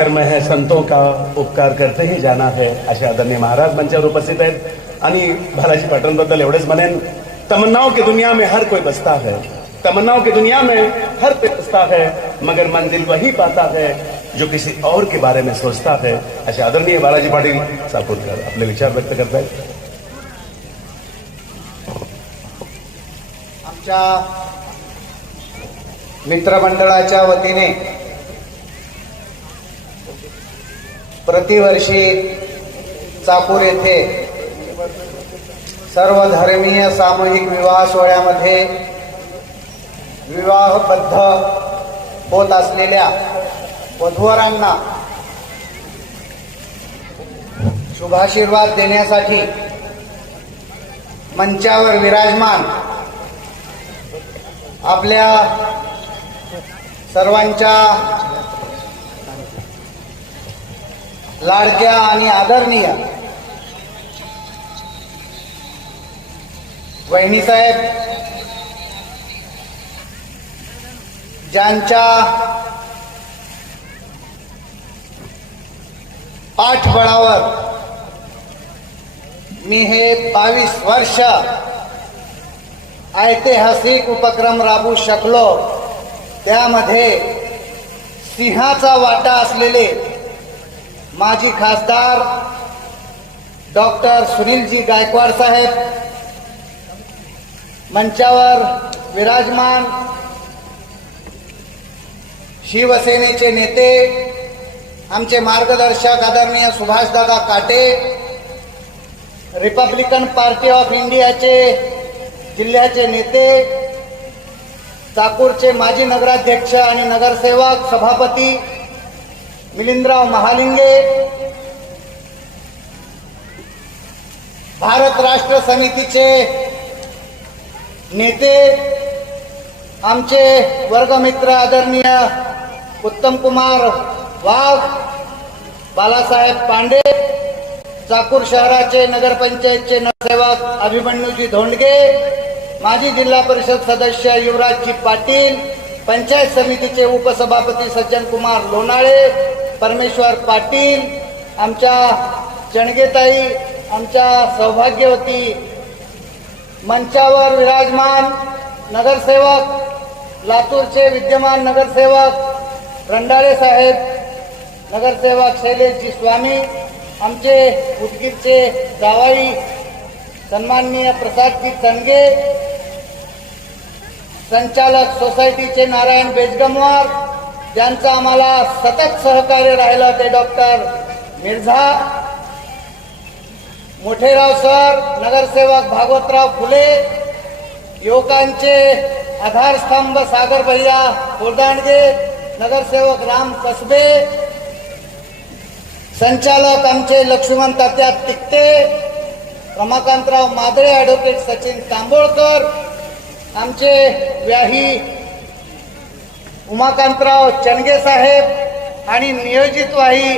कर्म है संतों का उपकार करते ही जाना है असे आदरणीय महाराज मंचावर उपस्थित आहेत आणि बालाजी पाटणबद्दल एवढेच म्हणेन तमन्नाओं की दुनिया में हर कोई बसता है। तमन्नाओं की दुनिया में हर कोई बसता है मगर मंजिल वही पाता है जो किसी और के बारे में सोचता है। असे आदरणीय बालाजी पाटील सापूरकर आपले विचार व्यक्त करत आहेत आमच्या मित्रमंडळाच्या वतीने प्रतिवर्षी चाकूर येथे सर्व धर्मीय सामूहिक विवाह सोहळ्यामध्ये विवाहबद्ध होत असलेल्या वधूवरांना शुभाशीर्वाद देण्यासाठी मंचावर विराजमान आपल्या सर्वांच्या लाडक्या आणि आदरणीय वहिनीसाहेब ज्यांच्या पाठबळावर मी हे बावीस वर्ष ऐतिहासिक उपक्रम राबवू शकलो त्यामध्ये सिंहाचा वाटा असलेले माजी खासदार डॉक्टर सुनीलजी गायकवाड साहेब मंचावर विराजमान शिवसेनेचे नेते आमचे मार्गदर्शक आदरणीय सुभाषदादा काटे रिपब्लिकन पार्टी ऑफ इंडियाचे जिल्ह्याचे नेते चाकूरचे माजी नगराध्यक्ष आणि नगरसेवक सभापती मिलिंदराव महालिंगे। भारत राष्ट्र समितीचे नेते आमचे वर्गमित्र आदरणीय उत्तम कुमार वाघ बालासाहेब पांडे चाकूर शहराचे नगरपंचायतचे नगरसेवक अभिमन्यूजी धोंडगे माजी जिल्हा परिषद सदस्य युवराजजी पाटील पंचायत समितीचे उपसभापती सज्जन कुमार लोणाळे परमेश्वर पाटील आमच्या चणगेताई आमच्या सौभाग्यवती मंचावर विराजमान नगरसेवक लातूरचे विद्यमान नगरसेवक रंडाळे साहेब नगरसेवक शैलेशजी स्वामी आमचे उदगीरचे जावाई सन्माननीय प्रसादजी चनगे संचालक सोसायटीचे नारायण बेजगमवार ज्यांचं आम्हाला सतत सहकार्य राहिलं ते डॉक्टर मिर्झा मोठेराव सर नगरसेवक भागवतराव फुले युवकांचे आधारस्तंभ सागर भैया कोरदांडगे नगरसेवक राम कसबे संचालक आमचे लक्ष्मण तात्या तिकटे रमाकांतराव मादळे ॲडव्होकेट सचिन तांबोळकर आमचे व्याही उमाकांतराव चनगे साहेब आणि नियोजित वाही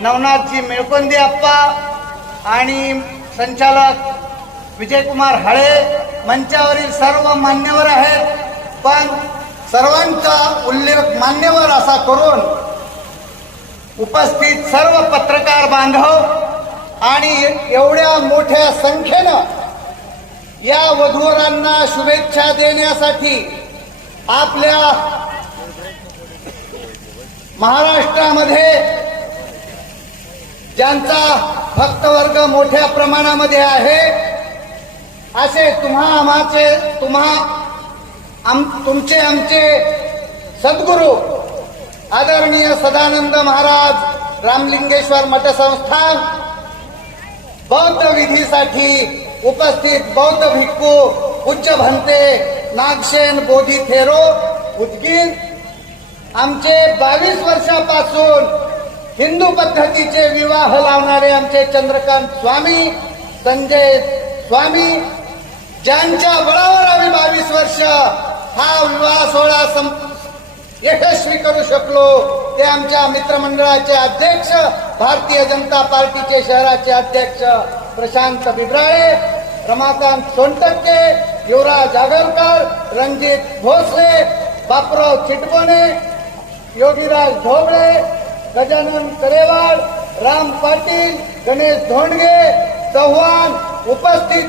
नवनाथजी मेळकोंदी आप्पा आणि संचालक विजयकुमार हळे मंचावरील सर्व मान्यवर आहेत. पण सर्वांचा उल्लेख मान्यवर असा करून उपस्थित सर्व पत्रकार बांधव आणि एवढ्या मोठ्या संख्येनं या वधूवरांना शुभेच्छा देण्यासाठी आपल्या महाराष्ट्रामध्ये ज्यांचा भक्तवर्ग मोठ्या प्रमाणामध्ये आहे असे तुम्हा आमाचे तुम्हा आम तुमचे आमचे सद्गुरू आदरणीय सदानंद महाराज रामलिंगेश्वर मठ संस्थान बौद्ध विधीसाठी उपस्थित बौद्ध भिक्खू उच्च भंते नागशेन बोधी थेरो उदगीर आमचे बावीस वर्षापासून हिंदू पद्धतीचे विवाह लावणारे आमचे चंद्रकांत स्वामी संजय स्वामी ज्यांच्या बळावर आम्ही बावीस वर्ष हा विवाह सोहळा यशस्वी करू शकलो ते आमच्या मित्रमंडळाचे अध्यक्ष भारतीय जनता पार्टीचे शहराचे अध्यक्ष प्रशांत बिब्राळे रमाकांत सोनटक्के युवराज आगरकर रणजित भोसले बापराव चिटबोणे योगीराज ढोबळे गजानन करेवाड राम पाटील गणेश धोंडगे चव्हाण उपस्थित.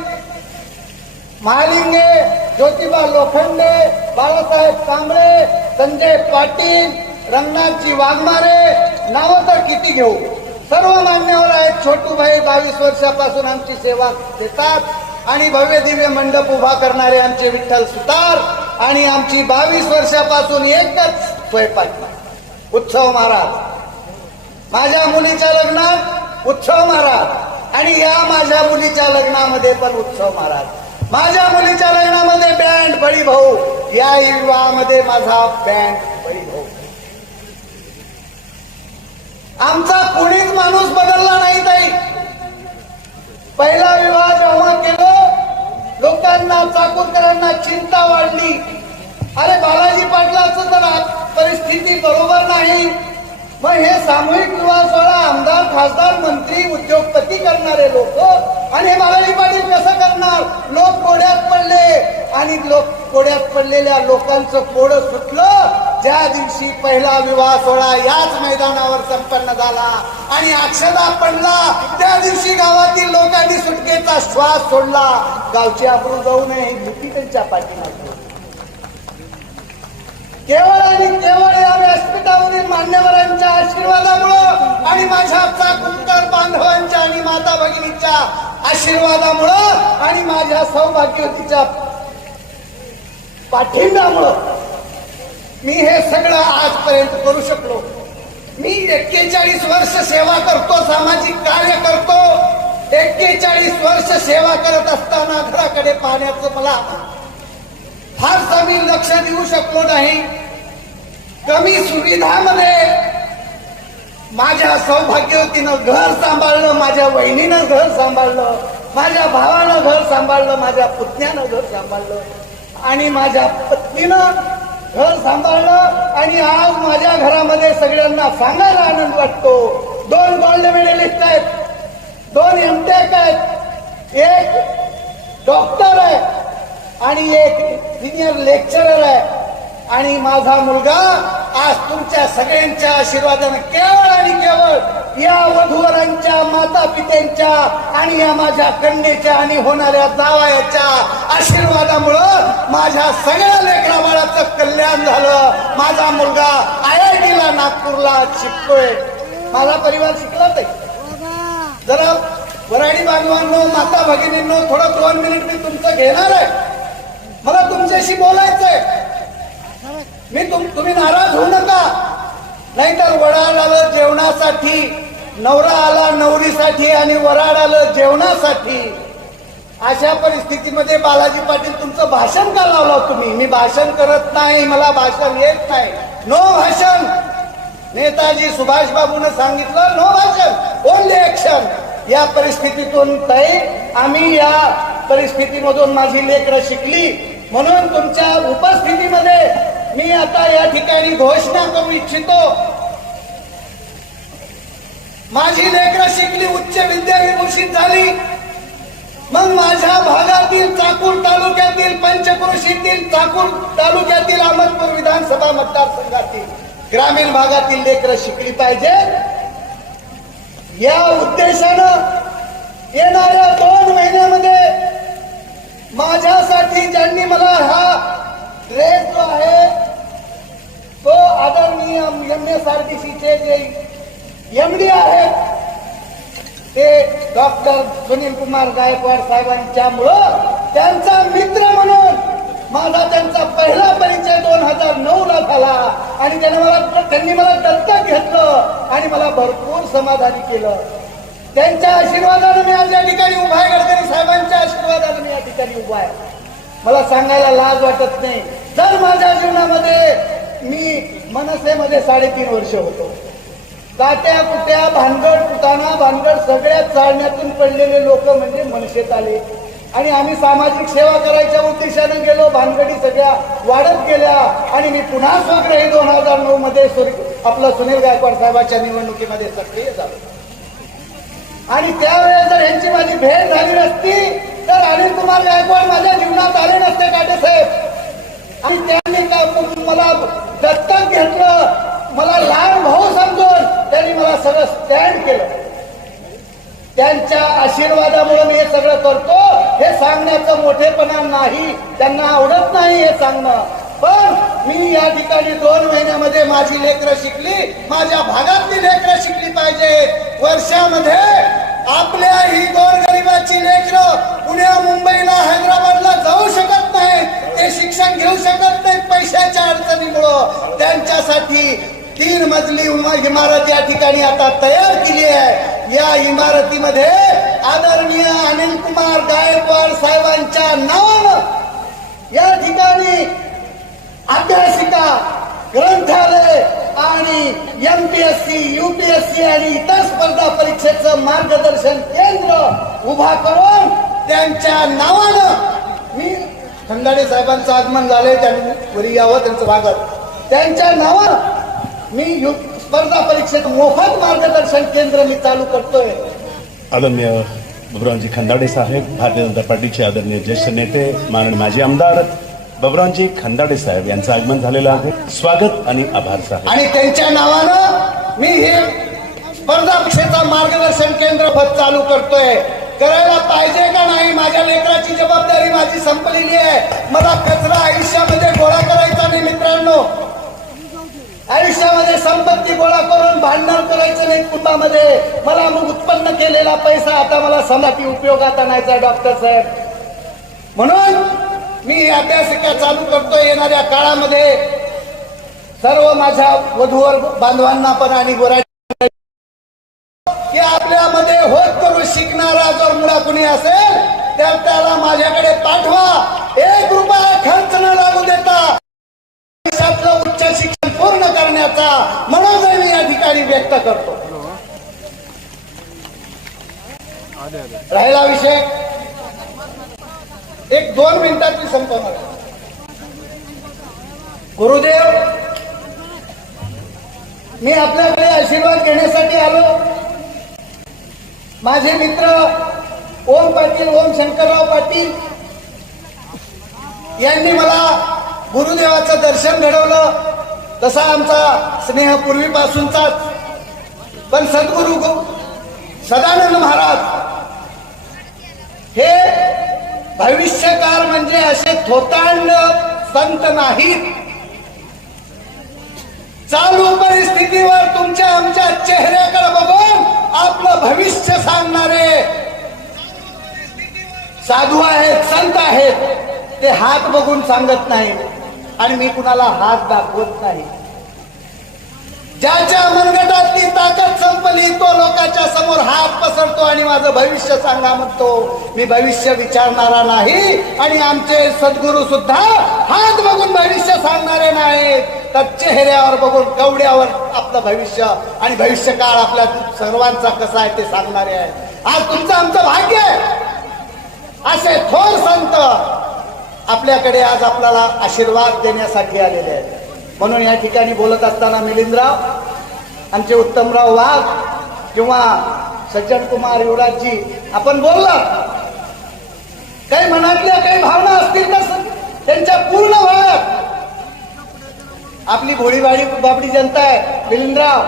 महालिंगे ज्योतिबा लोखंडे बाळासाहेब कांबळे संजय पाटील रंगनाथजी वाघमारे नावं तर किती घेऊ? सर्व मान्यवर आहेत. छोटू भाई बावीस वर्षापासून आमची सेवा देतात. आणि भव्य दिव्य मंडप उभा करणारे आमचे विठ्ठल सुतार आणि आमची बावीस वर्षापासून एकच स्वयंपाक उत्सव महाराज. माझ्या मुलीच्या लग्नात उत्सव महाराज. आणि या माझ्या मुलीच्या लग्नामध्ये पण उत्सव महाराज. माझ्या मुलीच्या लग्नामध्ये बँड बळी भाऊ. या विवाहामध्ये माझा बँड बळी भाऊ आमचा कोणीच माणूस बदलला नाही ताई. पहिला विवाह जेव्हा केलं लोकांना चाकूरकरांना चिंता वाढली. अरे बालाजी पाटलाच तर परिस्थिती बरोबर नाही. मग हे सामूहिक विवाह सोहळा आमदार खासदार मंत्री उद्योगपती करणारे लोक आणि हे बालाजी पाटील कसं करणार? लोक कोड्यात पडले. आणि लोक कोड्यात पडलेल्या लोकांचं कोड सुटलं. ज्या दिवशी पहिला विवाह सोहळा याच मैदानावर संपन्न झाला आणि अक्षदा पडला त्या दिवशी गावातील लोकांनी सुटकेचा श्वास सोडला. गावची आपण जाऊ नये ही भीती त्यांच्या पाठीमागे. केवळ आणि केवळ या व्यासपीठावरील मान्यवरांच्या आशीर्वादामुळं आणि माझ्या चाकुंकर बांधवांच्या आणि माता भगिनीच्या आशीर्वादामुळं आणि माझ्या सौभाग्यवतीच्या पाठिंब्यामुळं मी हे सगळं आजपर्यंत करू शकलो. मी एक्केचाळीस वर्ष सेवा करतो सामाजिक कार्य करतो. एक्केचाळीस वर्ष सेवा करत असताना घराकडे पाहण्याचं मला फारसा मी लक्ष देऊ शकलो नाही. कमी सुविधामध्ये माझ्या सौभाग्यवतीनं घर सांभाळलं माझ्या वहिनीनं घर सांभाळलं माझ्या भावानं घर सांभाळलं माझ्या पुतण्यानं घर सांभाळलं आणि माझ्या पत्नीनं घर सांभाळलं आणि आज माझ्या घरामध्ये सगळ्यांना सांगायला आनंद वाटतो. दोन गोल्ड मेडलिस्ट आहेत दोन एमटेक आहेत एक डॉक्टर आहे आणि एक सिनियर लेक्चरर आहे. आणि माझा मुलगा आज तुमच्या सगळ्यांच्या आशीर्वादानं केवळ आणि केवळ या वधूवरांच्या माता पित्यांच्या आणि या माझ्या कन्येच्या आणि होणाऱ्या जावयाच्या आशीर्वादामुळं माझ्या सगळ्या लेकरा बाळाचं कल्याण झालं. माझा मुलगा आय आय टीला नागपूरला शिकतोय. माझा परिवार शिकलाच आहे जरा वराडी बांधवांनो माता भगिनींनो थोडं दोन मिनिट मी तुमचं घेणार आहे. मला तुमच्याशी बोलायचंय. मी तुम तुम्ही नाराज होऊ नका. नाहीतर वडाळ आलं जेवणासाठी नवरा आला नवरीसाठी आणि वराड आलं जेवणासाठी. अशा परिस्थितीमध्ये बालाजी पाटील तुमचं भाषण का लावलं तुम्ही? मी भाषण करत नाही मला भाषण येत नाही. नो भाषण! नेताजी सुभाष बाबून सांगितलं नो भाषण! ओनली ऍक्शन या परिस्थितीतून ताई आम्ही या परिस्थितीमधून माझी लेकरं शिकली. म्हणून तुमच्या उपस्थितीमध्ये मी आता या ठिकाणी घोषणा करू इच्छितो. माझी लेकरं शिकली उच्च विद्याविभूषित झाली. मग माझ्या भागातील चाकूर तालुक्यातील पंचक्रोशीतील चाकूर तालुक्यातील अहमदपूर विधानसभा मतदारसंघातील ग्रामीण भागातील लेकरं शिकली पाहिजे. या उद्देशानं येणाऱ्या दोन महिन्यामध्ये माझ्यासाठी ज्यांनी मला हा ड्रेस जो आहे तो आदरणीय एम एस आर टी सीचे जे एम डी आहेत ते डॉक्टर सुनील कुमार गायकवाड साहेबांच्यामुळं त्यांचा मित्र म्हणून माझा त्यांचा पहिला परिचय दोन हजार नऊ ला झाला. आणि त्याने मला त्यांनी मला दत्तक घेतलं आणि मला भरपूर समाधानी केलं. त्यांच्या आशीर्वादाने मी आज या ठिकाणी उभा आहे. गडकरी साहेबांच्या आशीर्वादाने मी या ठिकाणी उभा आहे. मला सांगायला लाज वाटत नाही. जर माझ्या जीवनामध्ये मी मनसेमध्ये साडेतीन वर्ष होतो. काट्या कुट्या भानगड कुटाणा भानगड सगळ्या चालण्यातून पडलेले लोक म्हणजे मनसेत आले आणि आम्ही सामाजिक सेवा करायच्या उद्देशाने गेलो भानगडी सगळ्या वाढत गेल्या. आणि मी पुन्हा स्वग्रही दोन हजार नऊ मध्ये सुर- आपलं सुनील गायकवाड साहेबांच्या निवडणुकीमध्ये सक्रिय झालो. आणि त्यावेळेस जर यांची माझी भेट झाली नसती तर अनिल कुमार गायकवाड माझ्या जीवनात आले नसते काटे साहेब आणि त्यांनी का मला दत्तक घेतलं? मला लहान भाऊ समजून त्यांनी मला सगळं स्टँड केलं. त्यांच्या आशीर्वादामुळे मी हे सगळं करतो. हे सांगण्याचं मोठेपणा नाही. त्यांना आवडत नाही हे सांगणं. पण मी या ठिकाणी दोन महिन्यामध्ये माझी लेकरं शिकली. माझ्या भागातली लेकरं शिकली पाहिजे. वर्षामध्ये आपल्या ही गोरगरिबाची लेकरं पुण्या मुंबईला हैदराबादला जाऊ शकत ते शिक्षण घेऊ शकत नाही पैशाच्या अडचणीमुळं. त्यांच्यासाठी तीन मजली इमारत या ठिकाणी आता तयार केली आहे. या इमारतीमध्ये आदरणीय अनिल कुमार गायकवाड साहेबांच्या नावानं या ठिकाणी अभ्यासिका ग्रंथालय आणि M P S C UPSC आणि इतर स्पर्धा परीक्षेचं मार्गदर्शन केंद्र उभा करून त्यांच्या नावानं खंडाडे साहेबांचं आगमन झालंय त्यांनी वरी यावं त्यांचं स्वागत त्यांच्या नावानं मी स्पर्धा परीक्षेत मोफत मार्गदर्शन केंद्र मी चालू करतोय. आदरणीय बबरावजी खंदाडे साहेब भारतीय जनता पार्टीचे आदरणीय ज्येष्ठ नेते माननीय माजी आमदार बबरावजी खंदाडे साहेब यांचं आगमन झालेलं आहे. स्वागत आणि आभार साहेब. आणि त्यांच्या नावानं मी हे स्पर्धा परीक्षेचा मार्गदर्शन केंद्र चालू करतोय. करायला पाहिजे का नाही? माझ्या लेकराची जबाबदारी माझी संपलेली आहे. मला कचरा आयुष्यामध्ये गोळा करायचा नाही मित्रांनो. आयुष्यामध्ये संपत्ती गोळा करून भांडण करायचं नाही कुटुंबामध्ये मला मग उत्पन्न केलेला पैसा आता मला समाती उपयोगात आणायचा डॉक्टर साहेब. म्हणून मी अभ्यासिका चालू करतोय येणाऱ्या काळामध्ये. सर्व माझ्या वधूवर बांधवांना पण आणि गोरा एक दोन मिनिटात मी संपवणार गुरुदेव मी आपल्याकडे आशीर्वाद घेण्यासाठी आलो. माझे मित्र ओम पाटील ओम शंकरराव पाटील यांनी मला गुरुदेवाचं दर्शन घडवलं. तसा आमचा स्नेह पूर्वीपासूनचाच. पण सद्गुरु गो- सदानंद महाराज हे भविष्यकार म्हणजे असे थोतांड संत नाहीत. चालू परिस्थितीवर तुमच्या आमच्या चेहऱ्याकडे बघून आपलं भविष्य सांगणारे साधू आहेत संत आहेत ते हात बघून सांगत नाही आणि मी कुणाला हात दाखवत नाही. ज्याच्या मनगटातली ताकद संपली तो लोकांच्या म्हणतो आणि माझं भविष्य सांगा म्हणतो. मी भविष्य विचारणारा नाही आणि आमचे सद्गुरू सुद्धा हात बघून भविष्य सांगणारे नाहीत. तर चेहऱ्यावर बघून कवड्यावर आपलं भविष्य आणि भविष्य काळ आपल्या सर्वांचा कसा आहे ते सांगणारे आहे आज तुमचं आमचं भाग्य आहे. असे थोर संत आपल्याकडे आज आपल्याला आशीर्वाद देण्यासाठी आलेले आहेत. म्हणून या ठिकाणी बोलत असताना मिलिंदराव आमचे उत्तमराव वाघ किंवा सज्जन कुमार युवराजजी आपण बोलला. काही मनातल्या काही भावना असतील तर त्यांच्या पूर्ण भागात आपली भोळीबाडी बाबडी जनता आहे मिलिंदराव.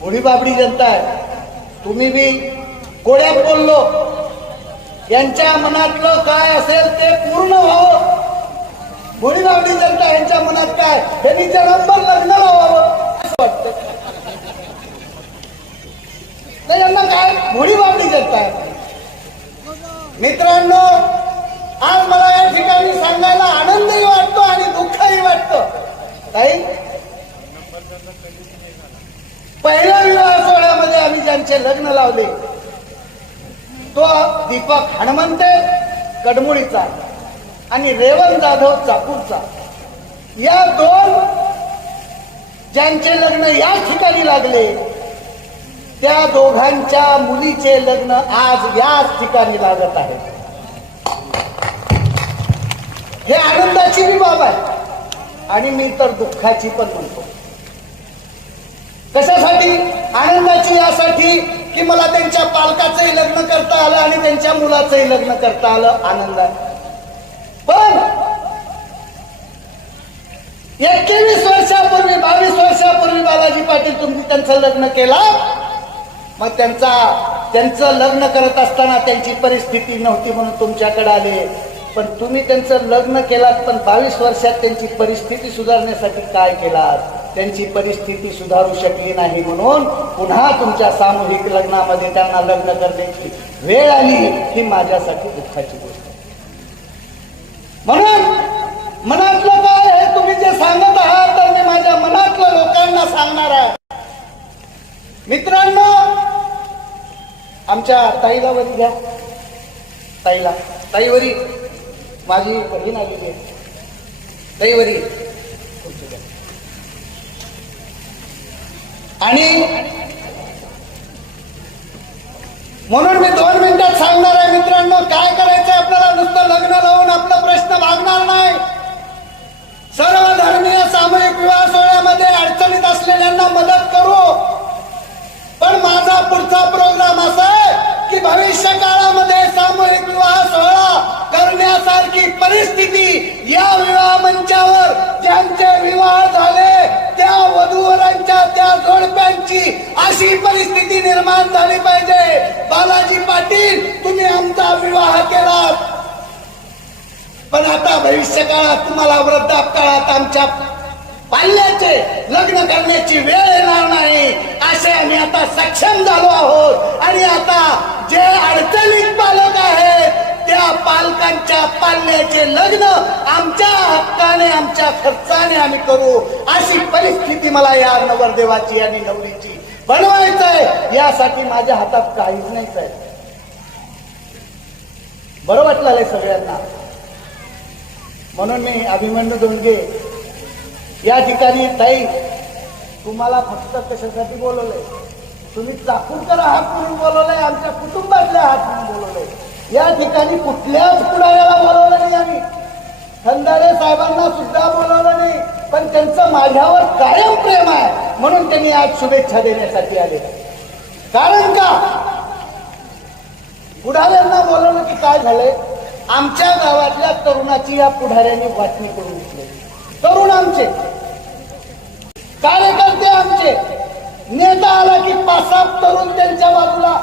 भोळी बाबडी जनता आहे. तुम्ही बी कोड्यात बोललो. यांच्या मनातलं काय असेल ते पूर्ण व्हावं. भोळी बाबडी जनता यांच्या मनात काय? त्यांनी जन्मभर लग्न लावावं असं वाटतं नाही यांना काय भोळी बाबडी जनता आहे मित्रांनो आज मला या ठिकाणी सांगायला आनंदही वाटतो आणि दुःखही वाटतं काही पहिल्या विवाह सोहळ्यामध्ये आम्ही ज्यांचे लग्न लावले तो दीपक हनुमंते कडमुळीचा आणि रेवण जाधव चाकूरचा या दोन ज्यांचे लग्न या ठिकाणी लागले त्या दोघांच्या मुलीचे लग्न आज याच ठिकाणी लागत आहे हे आनंदाची मी बाब आहे. आणि मी तर दुःखाची पण म्हणतो. कशासाठी? आनंदाची यासाठी की मला त्यांच्या पालकाचंही लग्न करता आलं आणि त्यांच्या मुलाचंही लग्न करता आलं. आनंद आहे. पण एकवीस वर्षापूर्वी बावीस वर्षापूर्वी बालाजी पाटील तुम्ही त्यांचं लग्न केलं. मग त्यांचा त्यांचं लग्न करत असताना त्यांची परिस्थिती नव्हती म्हणून तुमच्याकडे आले. पण तुम्ही त्यांचं लग्न केलात पण बावीस वर्षात त्यांची परिस्थिती सुधारण्यासाठी काय केलात? त्यांची परिस्थिती सुधारू शकली नाही म्हणून पुन्हा तुमच्या सामूहिक लग्नामध्ये त्यांना लग्न करण्याची वेळ आली ही माझ्यासाठी दुःखाची गोष्ट आहे. म्हणून मनातलं काय आहे तुम्ही जे सांगत आहात तर मी माझ्या मनातलं लोकांना सांगणार आहे. मित्रांनो आमच्या ताईला वरी घ्या ताईला. ताईवरी माझी बहीण आलेली आहे. ताईवरी खुर्ची घ्या. आणि म्हणून मी दोन मिनिटात सांगणार आहे मित्रांनो काय करायचं आपल्याला? नुसतं लग्न लावून आपला प्रश्न भागणार नाही. सर्व धर्मीय सामूहिक विवाह सोहळ्यामध्ये अडचणीत असलेल्यांना मदत करू. पण माझा पुढचा प्रोग्राम असा आहे की भविष्य काळामध्ये सामूहिक विवाह सोहळा करण्यासारखी परिस्थिती या विवाह मंचावर ज्यांचे विवाह झाले त्या वधूवरांच्या त्या जोडप्यांची अशी परिस्थिती निर्माण झाली पाहिजे. बालाजी पाटील तुम्ही आमचा विवाह केलात. पण आता भविष्य काळात तुम्हाला वृद्धापकाळात आमच्या पाल्याचे लग्न करण्याची वेळ येणार नाही असे आम्ही आता सक्षम झालो आहोत. आणि आता जे अडचणीत पालक आहेत त्या पालकांच्या पाल्याचे लग्न आमच्या हक्काने आमच्या खर्चाने आम्ही करू. अशी परिस्थिती मला या नवरदेवाची आणि नवरीची बनवायचंय. यासाठी माझ्या हातात काहीच नाही साहेब. बरं वाटलं सगळ्यांना. म्हणून मी अभिमन्यू दोनगे या ठिकाणी ताई तुम्हाला फक्त कशासाठी बोलवलंय? तुम्ही चाकूरकर आहात म्हणून बोलवलंय आमच्या कुटुंबातल्या आहात म्हणून बोलवलंय. या ठिकाणी कुठल्याच पुढाऱ्याला बोलवलं नाही आम्ही. खंदारे साहेबांना सुद्धा बोलवलं नाही पण त्यांचं माझ्यावर कायम प्रेम आहे म्हणून त्यांनी आज शुभेच्छा देण्यासाठी आले. कारण का? पुढाऱ्यांना बोलवलं की काय झालंय? आमच्या गावातल्या तरुणाची या पुढाऱ्यांनी बातमी करून घेतली. तरुण आमचे कार्यकर्ते आमचे नेता आला की पाच सात तरुण त्यांच्या बाजूला.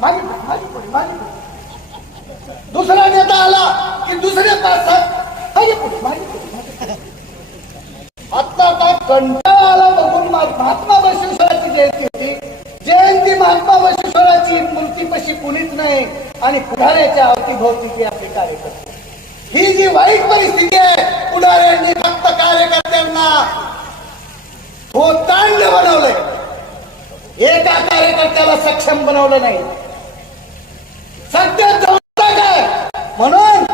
मागे मागे पुढे, मागे पुढे. दुसरा नेता आला की दुसरे पाच सात मागे पुढे, मागे पुढे, आता काय कंटाळा आला बघून महात्मा बसवेश्वराची जयंती होती. जयंती महात्मा बसवेश्वराची मूर्ती पशी कुणीच नाही आणि पुढाऱ्याच्या अवतीभोवती ते आपले कार्यकर्ते. ही जी वाईट परिस्थिती आहे पुढाऱ्यांनी फक्त कार्यकर्त्यांना थोतांड बनवलंय. एका कार्यकर्त्याला सक्षम बनवलं नाही. सत्य काय म्हणून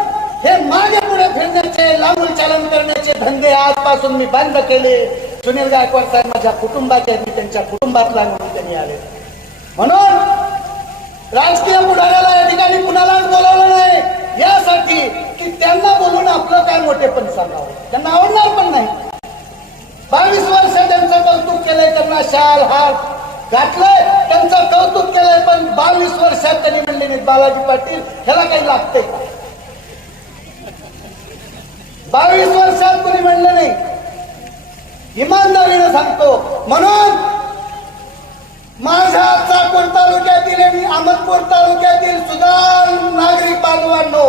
हे मागे पुढे फिरण्याचे लांबून चालन करण्याचे धंदे आजपासून मी बंद केले. सुनील गायकवाड साहेब माझ्या कुटुंबाचे मी त्यांच्या कुटुंबातला म्हणून त्यांनी आले. म्हणून राजकीय पुढाऱ्याला या ठिकाणी कुणालाच बोलावलं नाही. यासाठी की त्यांना बोलून आपलं काय मोठेपण सांगावं? त्यांना आवडणार पण नाही. बावीस वर्ष त्यांचं कौतुक केलंय त्यांना शाल हार घातलंय त्यांचं कौतुक केलंय पण बावीस वर्षात त्यांनी म्हणले नाही बालाजी पाटील ह्याला काही लागतंय बावीस वर्षात कोणी म्हणलं नाही. इमानदारीनं सांगतो. म्हणून माझ्या चाकूर तालुक्यातील आणि अहमदपूर तालुक्यातील सुधार नागरिक बांधवांनो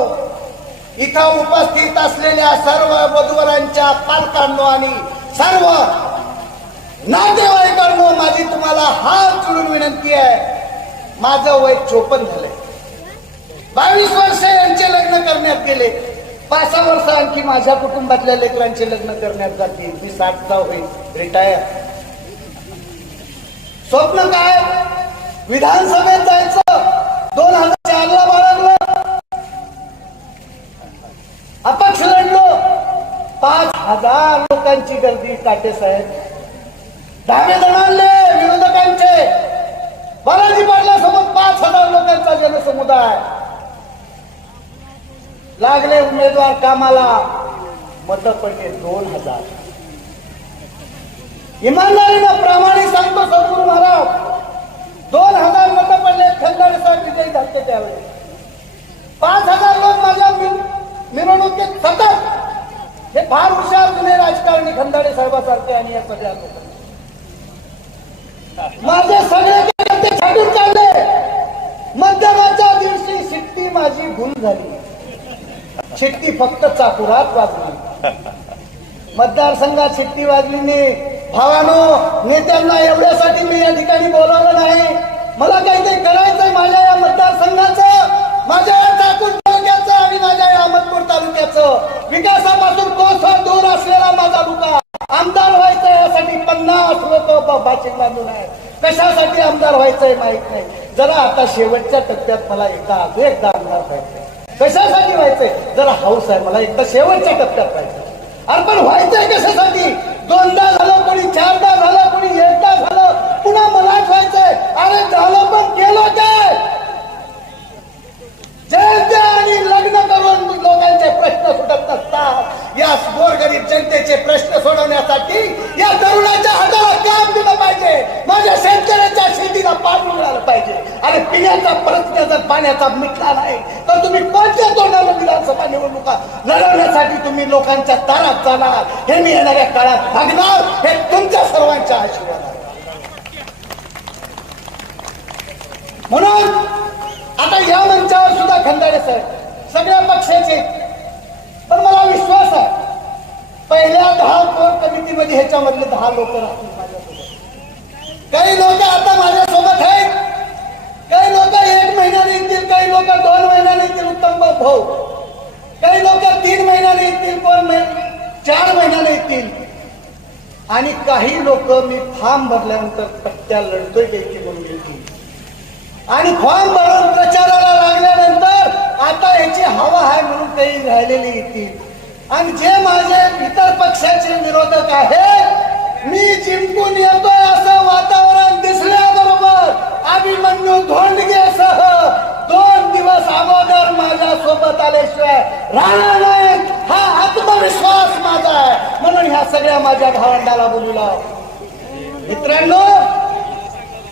इथं उपस्थित असलेल्या सर्व वधूवरांच्या पालकांनो आणि सर्व नातेवाईकांनो माझी तुम्हाला हात जोडून विनंती आहे. माझं वय चोपन्न झालंय. बावीस वर्ष यांचे लग्न करण्यात गेले. पाच सहा वर्ष आणखी माझ्या कुटुंबातल्या लेकरांचे लग्न करण्यात जाते मी साठचा होईल रिटायर स्वप्न काय? विधानसभेत जायचं. दोन हजार चारला बाळगलं अपक्ष लढलो. पाच हजार लोकांची गर्दी काटे साहेब. धाबे जणांले विरोधकांचे. बालाजी पाटलासोबत पाच हजार लोकांचा जनसमुदाय. लागले उमेदवार कामाला. मत पडले दोन हजार. इमानदारीनं प्रामाणिक सांगतो सद्गुरू महाराज. दोन हजार मत पडले खंडार साहेब विजयी झाले त्यावेळेस पाच हजार लोक माझ्या मिरवणुकीत सतत हे फार हुशार जुने राजकारणी खंदाडे सर्व सगळ्या माझे सगळे ते छाटून काढले. मध्यमाच्या दिवशी शिट्टी माझी भूल झाली. शिट्टी फक्त चाकुरात वाजली. मतदारसंघात शिट्टी वाजली मी. भावानो नेत्यांना एवढ्यासाठी मी या ठिकाणी बोलावलं नाही. मला काहीतरी करायचंय माझ्या या मतदारसंघाचं. माझ्या विकासाचं विकासापासून कोसळ दूर असलेला माझा तालुका आमदार व्हायचं यासाठी पन्नास लोक भाषिक बांधून आहे कशासाठी आमदार व्हायचंय माहीत नाही. जरा आता शेवटच्या टप्प्यात मला एकदा अजून एकदा आमदार व्हायचंय. कशासाठी व्हायचंय? जरा हाऊस आहे मला एकदा शेवटच्या टप्प्यात व्हायचं अरे पण व्हायचंय कशासाठी? दोनदा झालं कोणी चारदा झालं कोणी एकदा झालं पुन्हा मलाच व्हायचंय. अरे झालं पण केलं काय जयंती आणि लग्न करून लोकांचे प्रश्न सुटत नसतात या गोरगरीब जनतेचे प्रश्न सोडवण्यासाठी या तरुणाच्या हाताला काम दिलं पाहिजे. माझ्या शेतकऱ्याच्या शेतीला पाणी मिळालं पाहिजे. आणि पिण्याचा प्रश्न जर पाण्याचा मिटला नाही तर तुम्ही कोणत्या तोंडाला विधानसभा निवडणुका लढवण्यासाठी तुम्ही लोकांच्या तारात जाणार? हे मी येणाऱ्या काळात भागणार हे तुमच्या सर्वांच्या आशीर्वाद आहे. म्हणून आता या मंचावर सुद्धा खंदाडे साहेब सगळ्या पक्षाचे पण मला विश्वास आहे पहिल्या दहा कोर ह्याच्यामधले दहा लोक राहतील माझ्यासोबत. काही लोक आता माझ्यासोबत आहेत. काही लोक एक महिन्याने येतील काही लोक दोन महिन्याने येतील उत्तम भाऊ. काही लोक तीन महिन्याने येतील कोण चार महिन्याने येतील. आणि काही लोक मी फॉर्म भरल्यानंतर पट्ट्या लढतोय त्यांची म्हणून येतील आणि फॉर्म भरून प्रचाराला लागल्यानंतर आता याची हवा आहे म्हणून काही राहिलेली येतील. आणि जे माझे इतर पक्षाचे विरोधक आहेत मी जिंकून येतोय असं वातावरण दिसल्याबरोबर अभिमन्यू धोंडगेसह दोन दिवस अगोदर माझ्या सोबत आल्याशिवाय राहणार नाही हा आत्मविश्वास माझा आहे. म्हणून ह्या सगळ्या माझ्या भावंडाला बोलूला मित्रांनो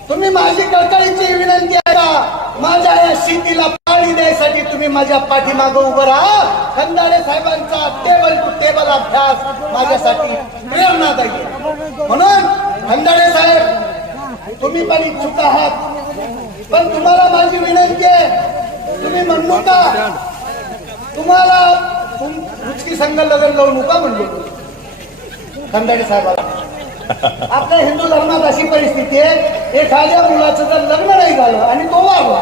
तुम्ही माझी कळकळीची विनंती आहे का? माझ्या या शेतीला पाणी द्यायसाठी तुम्ही माझ्या पाठीमागं उभं राहा. खंदाडे साहेबांचा टेबल टू टेबल अभ्यास माझ्यासाठी प्रेरणादायी म्हणून खंदाडे साहेब तुम्ही पण इच्छुक आहात. पण तुम्हाला माझी विनंती आहे तुम्ही म्हणू का? तुम्हाला रुचकी संघ लग्न लावू नका म्हणलो. खंदाडे साहेबाला आपल्या हिंदू धर्मात अशी परिस्थिती आहे एखाद्या मुलाचं जर लग्न नाही झालं आणि तो वागला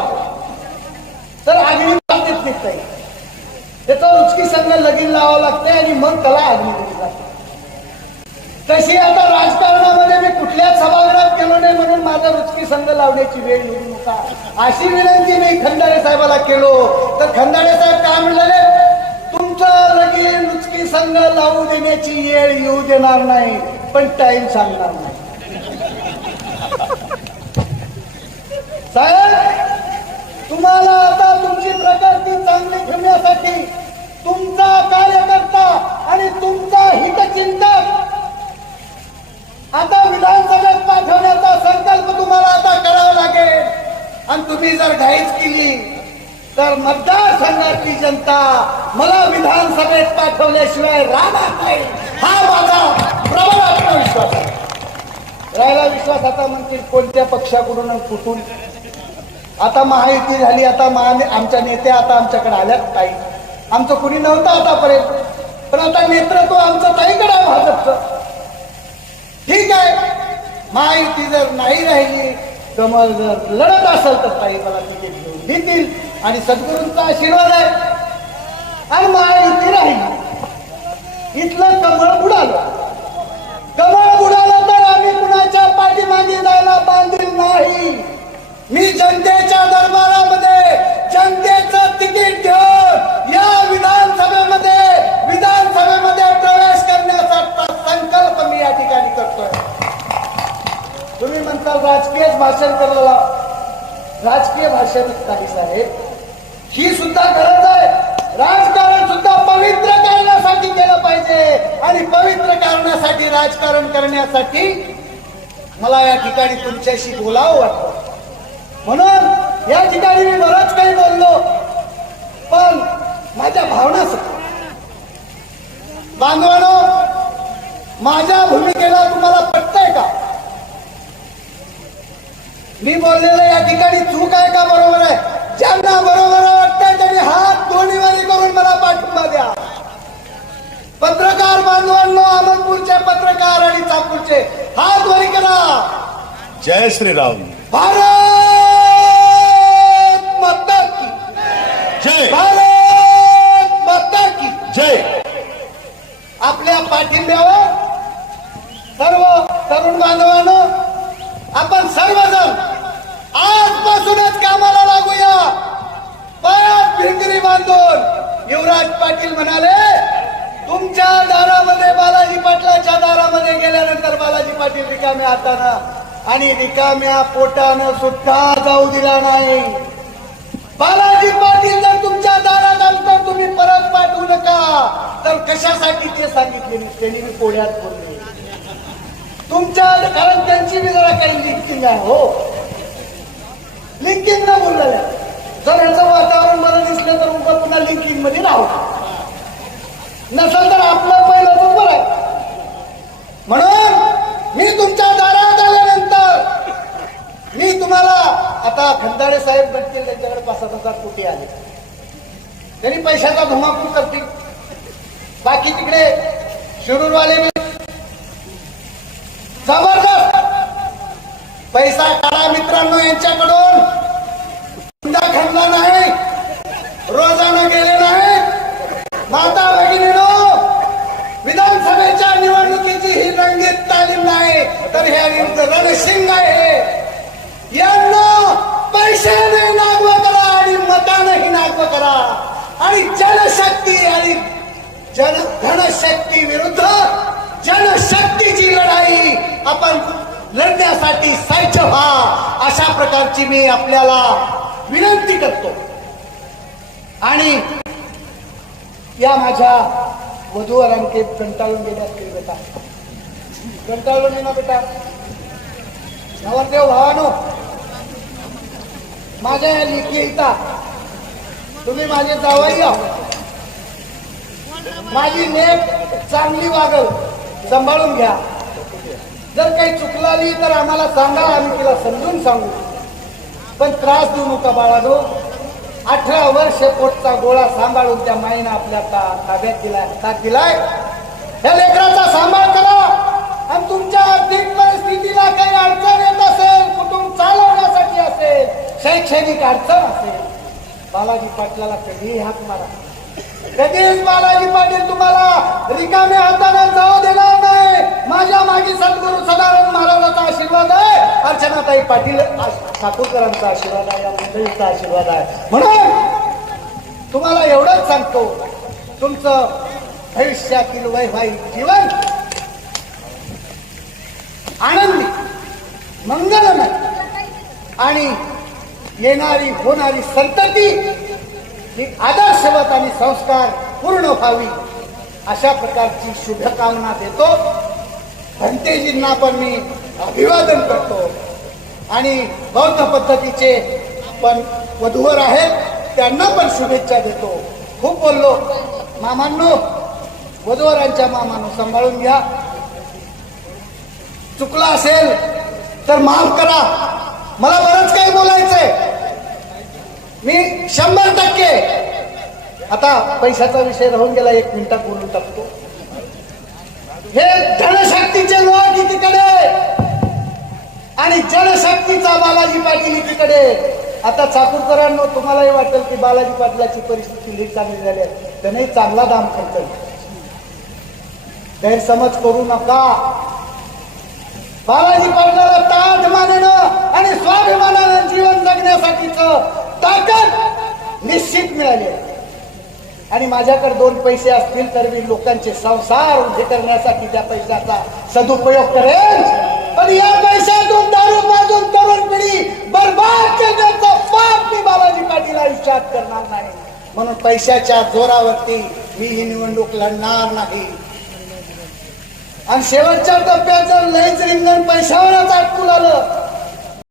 तर अग्नी बाबतीत निघत त्याचं उचकी संघ लगीन लावावं लागते आणि मग त्याला अग्नी दिली जाते. तशी आता राजकारणामध्ये मी कुठल्याच सभागृहात केलो नाही म्हणून माझा रुचकी संघ लावण्याची वेळ येऊ नका अशी विनंती मी खंडारे साहेबाला केलो. तर खंडारे साहेब काय म्हणाले? तुमचं लगीन रुचकी संघ लावू देण्याची वेळ येऊ देणार नाही पण टाइम सांगणार नाही. साहेब तुम्हाला आता तुमची प्रकृती चांगली ठेवण्यासाठी तुमचा कार्यकर्ता आणि चिंतन. आता विधानसभेत पाठवण्याचा संकल्प तुम्हाला आता करावा लागेल. आणि तुम्ही जर घाईच केली तर मतदारसंघातली जनता मला विधानसभेत पाठवल्याशिवाय राहणार नाही. हा माझा प्रबळ आत्मविश्वास आहे. राहिला विश्वास आता म्हणतील कोणत्या पक्षाकडून कुठून? आता महायुती झाली आता महा आमच्या नेत्या आता आमच्याकडे आल्यात काही. आमचं कुणी नव्हतं आतापर्यंत. पण आता नेतृत्व आमचं ताईकडे आहे भाजपचं. ठीक आहे. माहिती जर नाही राहिली कमल जर लढत असेल तर ताई मला तिकीट घेऊन देतील आणि सद्गुरूंचा आशीर्वाद आहे. आणि माहिती राहिली इथलं कमळ उडाल कमळ बुडालं तर आम्ही कुणाच्या पाठीमागे जायला बांधील नाही मी जनतेच्या दरबारामध्ये जनतेचं तिकीट घेऊन या विधानसभेमध्ये विधानसभेमध्ये प्रवेश करण्याचा संकल्प मी या ठिकाणी करतोय तुम्ही म्हणता राजकीय भाषण करायला राजकीय भाषण काही साहेब ही सुद्धा गरज आहे राजकारण सुद्धा पवित्र करण्यासाठी केलं पाहिजे आणि पवित्र करण्यासाठी राजकारण करण्यासाठी मला या ठिकाणी तुमच्याशी बोलावं वाटतं म्हणून या ठिकाणी मी बरंच काही बोललो पण माझ्या भावना बांधवानो माझ्या भूमिकेला तुम्हाला पटतंय का मी बोललेलं या ठिकाणी चूक आहे का बरोबर आहे ज्यांना बरोबर वाटतंय त्यांनी हात दोन्ही वारी करून मला पाठिंबा द्या पत्रकार बांधवांनो अहमदपूरचे पत्रकार आणि चाकूरचे हात वरी करा जय श्रीराम भारत सुद्धा जाऊ दिला नाही. बालाजी पाटील जर तुमच्या दारात आलं तुम्ही परत पाठवू नका. तर कशासाठी ते सांगितले? त्यांनी मी पोळ्यात बोलले. तुमच्या कारण त्यांची मी जरा काही लिंकिंग आहे हो. लिंकिंग ना बोललेल्या. जर ह्याचं वातावरण मला दिसलं तर उभं पुन्हा लिंकिंगमध्ये राहू. नसेल तर आपलं आता खंदाडे साहेब बनतील त्यांच्याकडे पाच सात हजार कोटी आले. त्यांनी पैशाचा धुमाकूळ करतील. बाकी तिकडे शिरूरवाले जबरदस्त! पैसा काढा मित्रांनो यांच्याकडून. हुंडा खणला नाही. रोजानं गेले नाही. माता भगिनीनो विधानसभेच्या निवडणुकीची ही रंगीत तालीम नाही तर हे रणसिंग आहे. यांना पैशाने नागव करा आणि मतानंही नागव करा. आणि जनशक्ती आणि जन धनशक्ती विरुद्ध जनशक्तीची लढाई आपण लढण्यासाठी सज्ज व्हा. अशा प्रकारची मी आपल्याला विनंती करतो. आणि या माझ्या वधूवरांके कंटाळून गेले असतील बेटा. कंटाळून गेला बेटा. नवरदेव भावानो माझ्या या लेखी तुम्ही माझे जावाई माझी नेट चांगली वागव सांभाळून घ्या. जर काही चुकलाली तर आम्हाला सांगा आम्ही तिला समजून सांगू. पण त्रास देऊ नका बाळानो. अठरा वर्ष पोटचा गोळा सांभाळून त्या माईनं आपल्या ताब्यात दिलाय हातात दिलाय. या लेकराचा सांभाळ करा. आणि तुमच्या आर्थिक परिस्थितीला काही अडचण येत असेल कुटुंब चालवण्यासाठी असेल शैक्षणिक अडचण असेल बालाजी पाटलाला कधीही हात मारा. कधीच बालाजी पाटील तुम्हाला रिकाम्या हाताने जाऊ देणार नाही. माझ्या मागे सद्गुरु सदानंद महाराजांचा आशीर्वाद आहे. अर्चनाताई पाटील ठाकूरकरांचा आशीर्वाद आहे या मंडळीचा आशीर्वाद आहे. म्हणून तुम्हाला एवढंच सांगतो तुमचं भविष्यातील वैवाहिक जीवन आनंदी मंगलमय. आणि येणारी होणारी संतती ही आदर्शवत आणि संस्कार पूर्ण व्हावी अशा प्रकारची शुभकामना देतो. भंतेजींना पण मी अभिवादन करतो. आणि बौद्ध पद्धतीचे पण वधूवर आहेत त्यांना पण शुभेच्छा देतो. खूप बोललो. मामांनो वधूवरांच्या मामानो सांभाळून घ्या. चुकला असेल तर माफ करा. मला बरंच काही बोलायचंय. मी शंभर टक्के आता पैशाचा विषय राहून गेला एक मिनिटात बोलून टाकतो. हे जनशक्तीचे लोक एकीकडे आणि जनशक्तीचा बालाजी पाटील एकीकडे आता चाकूरकरांनो तुम्हालाही वाटेल की बालाजी पाटलाची परिस्थिती लीक चांगली झाली आहे. त्याने चांगला दाम खर्च गैरसमज करू नका. बालाजी पाटलाला ताठ मानणं आणि स्वाभिमानानं जीवन जगण्यासाठीच ताकद निश्चित मिळाली आणि माझ्याकडे दोन पैसे असतील तर मी लोकांचे संसार उभे करण्यासाठी त्या पैशाचा सदुपयोग करेन. पण या पैशातून दारू पाजून तरुण पिढी बर्बाद करण्याचा पाप मी बालाजी पाटील आयुष्यात करणार नाही. म्हणून पैशाच्या जोरावरती मी ही निवडणूक लढणार नाही. आणि शेवटच्या टप्प्यात जर लईच रिंगण पैशावरच अटकून आलं.